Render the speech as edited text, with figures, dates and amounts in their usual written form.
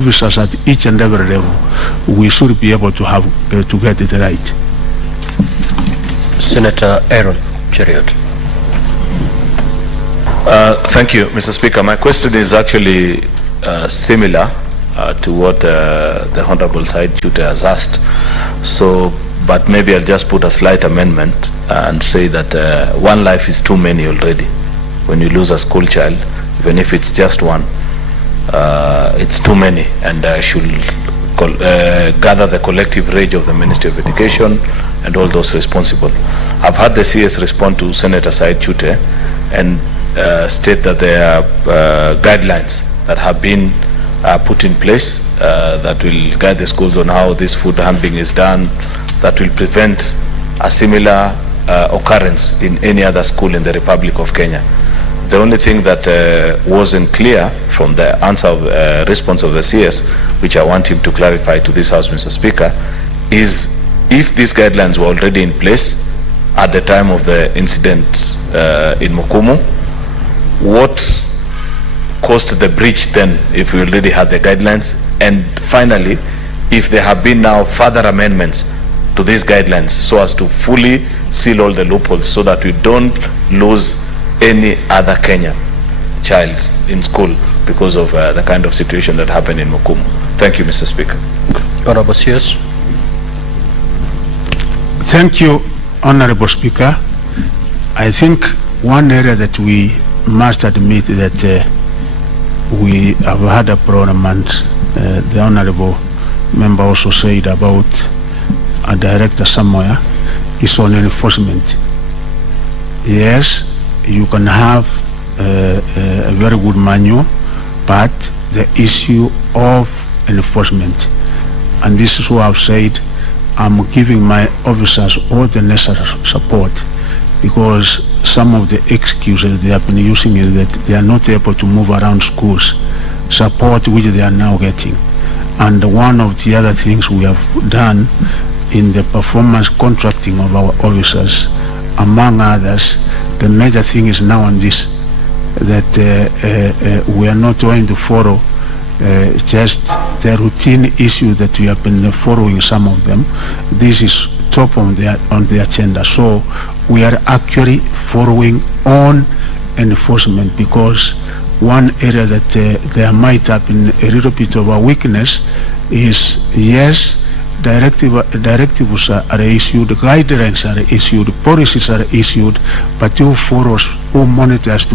officers at each and every level, we should be able to have to get it right. Senator Aron Cheriot. Thank you, Mr. Speaker. My question is actually similar to what the Honorable Said Chute has asked. So, but maybe I'll just put a slight amendment and say that one life is too many already. When you lose a school child, even if it's just one, it's too many, and should gather the collective rage of the Ministry of Education and all those responsible. I've had the CS respond to Senator Said Chute and state that there are guidelines that have been put in place that will guide the schools on how this food handling is done, that will prevent a similar occurrence in any other school in the Republic of Kenya. The only thing that wasn't clear from the answer of response of the CS, which I want him to clarify to this House, Mr. Speaker, is if these guidelines were already in place at the time of the incident in Mukumu, what caused the breach then if we already had the guidelines? And finally, if there have been now further amendments to these guidelines so as to fully seal all the loopholes so that we don't lose any other Kenyan child in school because of the kind of situation that happened in Mukumu. Thank you, Mr. Speaker. Honorable CS. Thank you, Honorable Speaker. I think one area that we must admit that we have had a problem, and the Honorable Member also said about a director somewhere, is on enforcement. Yes, you can have a very good manual, but the issue of enforcement, and this is what I've said, I'm giving my officers all the necessary support, because some of the excuses they have been using is that they are not able to move around schools, support which they are now getting. And one of the other things we have done in the performance contracting of our officers, among others, the major thing is now on this, that we are not going to follow just the routine issue that we have been following some of them. This is top on the agenda. So we are actually following on enforcement, because one area that there might have been a little bit of a weakness is, yes, directives are issued, guidelines are issued, policies are issued, but who follows, who monitors to